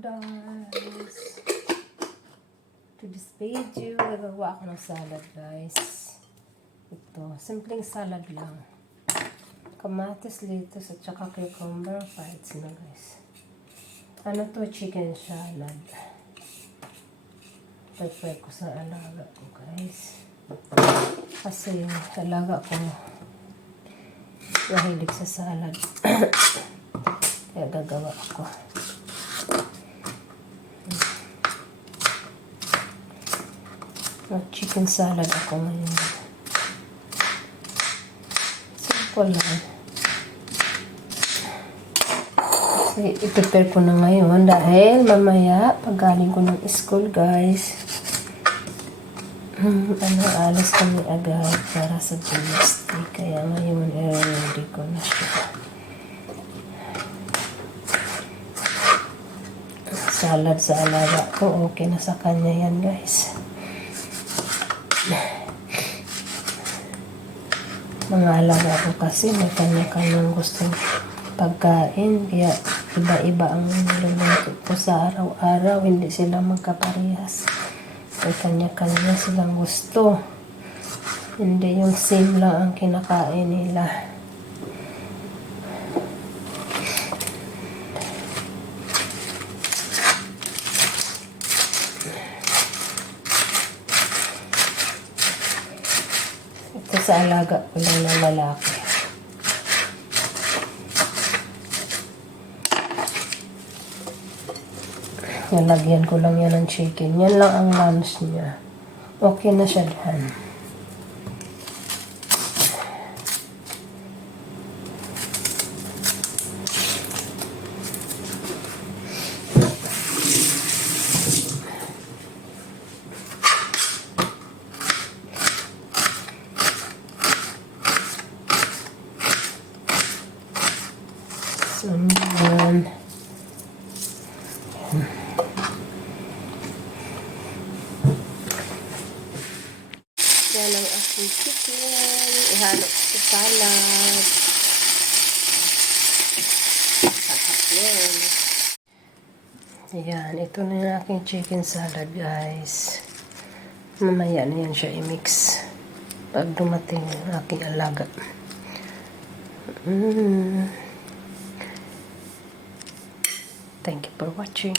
guys. To this video, gagawa ako ng salad guys. Ito, simpleng salad lang. Kamatis, lettuce, at saka cucumber, frieds na guys. Ano to? Chicken salad. Prepare ko sa alaga ko guys. Kasi yung alaga ko mahilig sa salad. Kaya gagawa ako. Chicken salad ako ngayon. Simple lang. Kasi i-prepare ko na ngayon dahil mamaya pag galing ko ng school guys, alas kami agad para sa gymnastic. Kaya ngayon i-ready ko na siya. Salad sa alaga ko, okay na sa kanya yan guys. Mga alaga ko kasi may kanya-kanyang gustong pagkain, kaya iba-iba ang niluluto ko sa araw-araw. Hindi sila magkaparehas, may kanya-kanya silang gusto, hindi yung same lang ang kinakain nila. Ito sa alaga ko lang ng lalaki. Nalagyan ko lang yan ng chicken. Yan lang ang lunch niya. Okay na siya dyan. So, yan. Yan ang aking chicken. Ihalo sa salad. Yan. Yan. Ito na yung aking chicken salad, guys. Mamaya na yan siya i-mix pag dumating yung aking alaga. Thank you for watching.